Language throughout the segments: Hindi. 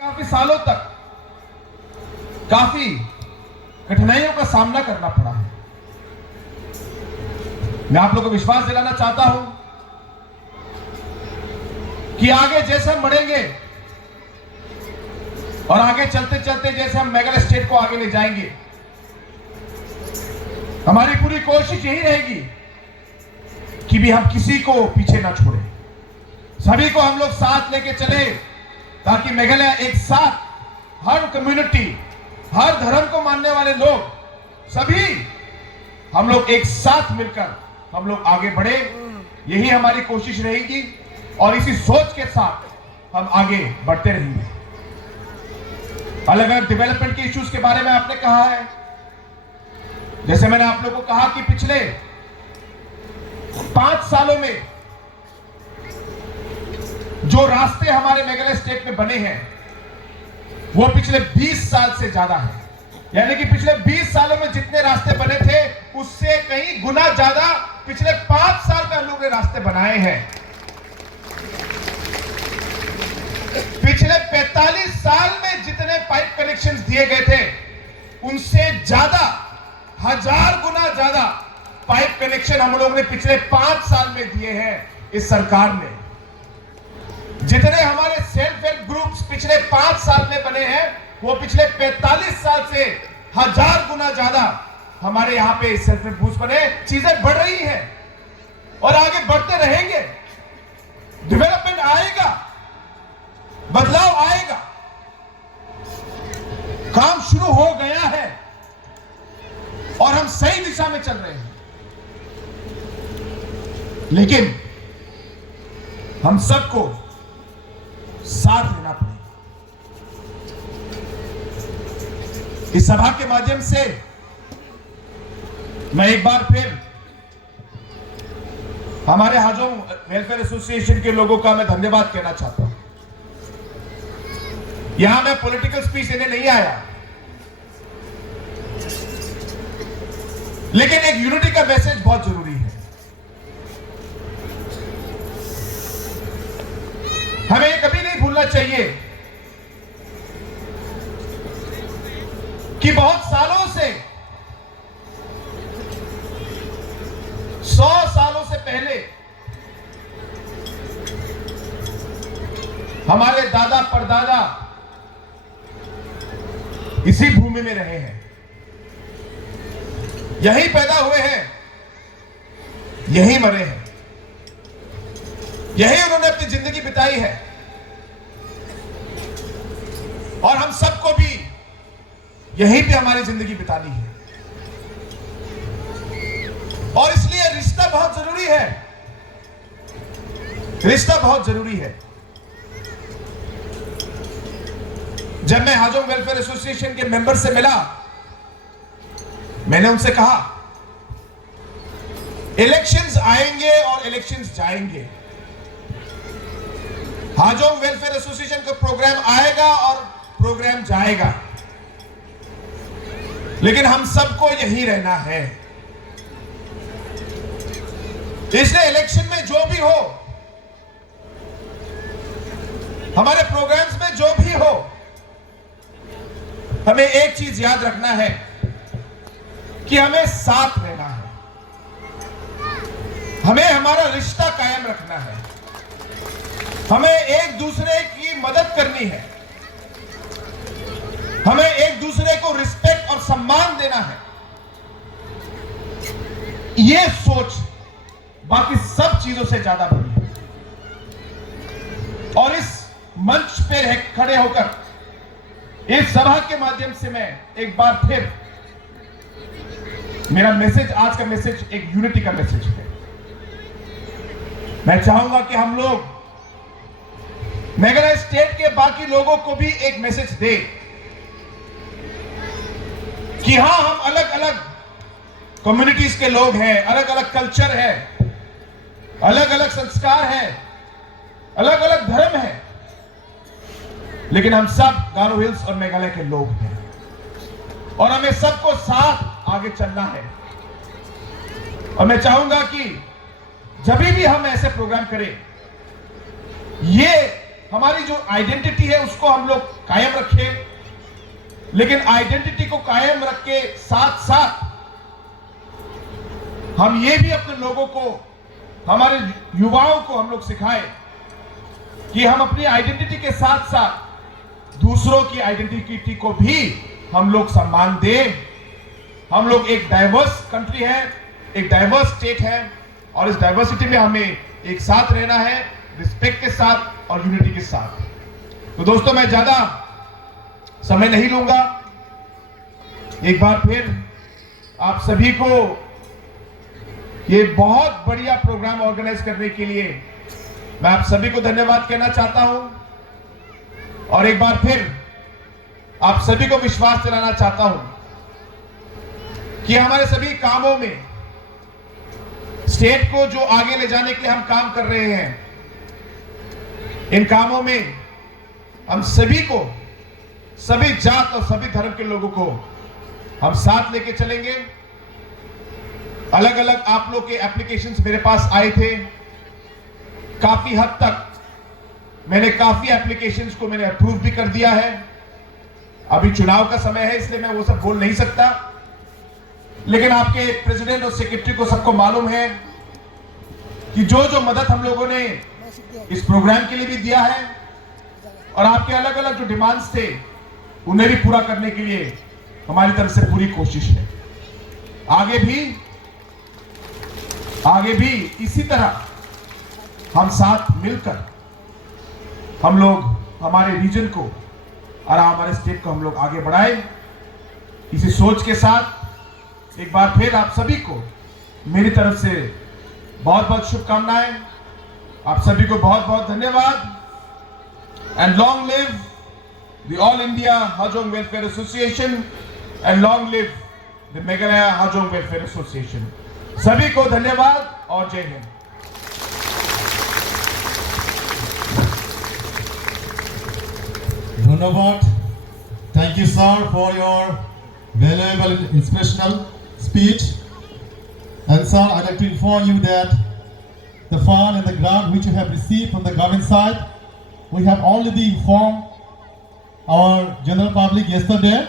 काफी सालों तक काफी कठिनाइयों का सामना करना पड़ा है। मैं आप लोगों को विश्वास दिलाना चाहता हूं कि आगे जैसे हम बढ़ेंगे और आगे चलते चलते जैसे हम मेघालय स्टेट को आगे ले जाएंगे, हमारी पूरी कोशिश यही रहेगी कि भी हम किसी को पीछे ना छोड़ें, सभी को हम लोग साथ लेके चले, ताकि मेघालय एक साथ, हर कम्युनिटी, हर धर्म को मानने वाले लोग, सभी हम लोग एक साथ मिलकर हम लोग आगे बढ़े। यही हमारी कोशिश रहेगी और इसी सोच के साथ हम आगे बढ़ते रहेंगे। अलग अलग डेवलपमेंट के इश्यूज के बारे में आपने कहा है। जैसे मैंने आप लोगों को कहा कि पिछले 5 सालों में जो रास्ते हमारे मेघालय स्टेट में बने हैं वो पिछले 20 साल से ज्यादा है। यानी कि पिछले 20 सालों में जितने रास्ते बने थे उससे कहीं गुना ज्यादा पिछले 5 साल में हम लोगों ने रास्ते बनाए हैं। पिछले 45 साल में जितने पाइप कनेक्शंस दिए गए थे उनसे ज्यादा, 1000 गुना ज्यादा पाइप कनेक्शन हम लोगों ने पिछले 5 साल में दिए हैं इस सरकार ने। जितने हमारे सेल्फ हेल्प ग्रुप्स पिछले 5 साल में बने हैं वो पिछले 45 साल से 1000 गुना ज्यादा हमारे यहां पे सेल्फ हेल्प ग्रुप्स बने। चीजें बढ़ रही हैं और आगे बढ़ते रहेंगे। डेवलपमेंट आएगा, बदलाव आएगा, काम शुरू हो गया है और हम सही दिशा में चल रहे हैं। लेकिन हम सबको साथ लेना पड़ेगा। इस सभा के माध्यम से मैं एक बार फिर हमारे हाजोंग वेलफेयर एसोसिएशन के लोगों का मैं धन्यवाद कहना चाहता हूं। यहां मैं पॉलिटिकल स्पीच देने नहीं आया, लेकिन एक यूनिटी का मैसेज बहुत जरूरी है। हमें ये कभी नहीं भूलना चाहिए कि बहुत सालों से, 100 सालों से पहले हमारे दादा परदादा इसी भूमि में रहे हैं, यहीं पैदा हुए हैं, यहीं मरे हैं, यही उन्होंने अपनी जिंदगी बिताई है। और हम सबको भी यहीं पे हमारी जिंदगी बितानी है। और इसलिए रिश्ता बहुत जरूरी है, रिश्ता बहुत जरूरी है। जब मैं हाजोंग वेलफेयर एसोसिएशन के मेंबर से मिला, मैंने उनसे कहा इलेक्शंस आएंगे और इलेक्शंस जाएंगे, हाजोंग वेलफेयर एसोसिएशन का प्रोग्राम आएगा और प्रोग्राम जाएगा, लेकिन हम सबको यही रहना है। इसलिए इलेक्शन में जो भी हो, हमारे प्रोग्राम्स में जो भी हो, हमें एक चीज याद रखना है कि हमें साथ रहना है, हमें हमारा रिश्ता कायम रखना है, हमें एक दूसरे की मदद करनी है, हमें एक दूसरे को रिस्पेक्ट और सम्मान देना है। यह सोच बाकी सब चीजों से ज्यादा बड़ी है। और इस मंच पे खड़े होकर इस सभा के माध्यम से मैं एक बार फिर, मेरा मैसेज, आज का मैसेज एक यूनिटी का मैसेज है। मैं चाहूंगा कि हम लोग मेघालय स्टेट के बाकी लोगों को भी एक मैसेज दे कि हां, हम अलग अलग कम्युनिटीज के लोग हैं, अलग अलग कल्चर है, अलग अलग संस्कार है, अलग अलग धर्म है, लेकिन हम सब गारो हिल्स और मेघालय के लोग हैं और हमें सबको साथ आगे चलना है। और मैं चाहूंगा कि जब भी हम ऐसे प्रोग्राम करें, ये हमारी जो आइडेंटिटी है उसको हम लोग कायम रखें, लेकिन आइडेंटिटी को कायम रख के साथ साथ हम ये भी अपने लोगों को, हमारे युवाओं को हम लोग सिखाएं कि हम अपनी आइडेंटिटी के साथ साथ दूसरों की आइडेंटिटी को भी हम लोग सम्मान दें। हम लोग एक डाइवर्स कंट्री है, एक डाइवर्स स्टेट है, और इस डाइवर्सिटी में हमें एक साथ रहना है, रिस्पेक्ट के साथ और यूनिटी के साथ। तो दोस्तों, मैं ज्यादा समय नहीं लूंगा। एक बार फिर आप सभी को ये बहुत बढ़िया प्रोग्राम ऑर्गेनाइज करने के लिए मैं आप सभी को धन्यवाद कहना चाहता हूं, और एक बार फिर आप सभी को विश्वास दिलाना चाहता हूं कि हमारे सभी कामों में स्टेट को जो आगे ले जाने के लिए हम काम कर रहे हैं, इन कामों में हम सभी को, सभी जात और सभी धर्म के लोगों को हम साथ लेके चलेंगे। अलग अलग आप लोग के एप्लीकेशंस मेरे पास आए थे, काफी हद तक मैंने काफी एप्लीकेशंस को मैंने अप्रूव भी कर दिया है। अभी चुनाव का समय है, इसलिए मैं वो सब बोल नहीं सकता, लेकिन आपके प्रेसिडेंट और सेक्रेटरी को सबको मालूम है कि जो जो मदद हम लोगों ने इस प्रोग्राम के लिए भी दिया है, और आपके अलग अलग जो डिमांड्स थे उन्हें भी पूरा करने के लिए हमारी तरफ से पूरी कोशिश है। आगे भी इसी तरह हम साथ मिलकर हम लोग हमारे रीजन को और हमारे स्टेट को हम लोग आगे बढ़ाएं। इसी सोच के साथ एक बार फिर आप सभी को मेरी तरफ से बहुत बहुत शुभकामनाएं। आप सभी को बहुत बहुत धन्यवाद। And long live the all India Hajong welfare association and long live the Meghalaya Hajong welfare association. सभी को धन्यवाद और जय Hind. Dhunavad. Thank you, sir, for your valuable and inspirational speech. And sir, I'd like to inform you that the fund and the grant which you have received from the government side, we have already informed our general public yesterday.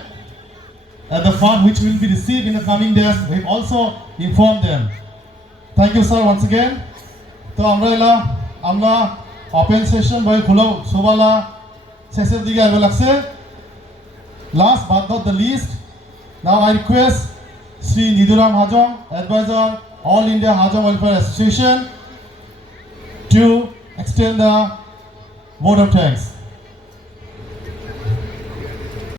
And the fund which will be received in the coming days, we have also informed them. Thank you, sir, once again. So, আমরা open session by khula sobala session দিকে আইব লাগছে। Last but not the least, now I request Sri Niduram Hajong, Advisor, All India Hajong Welfare Association, to extend the vote of thanks.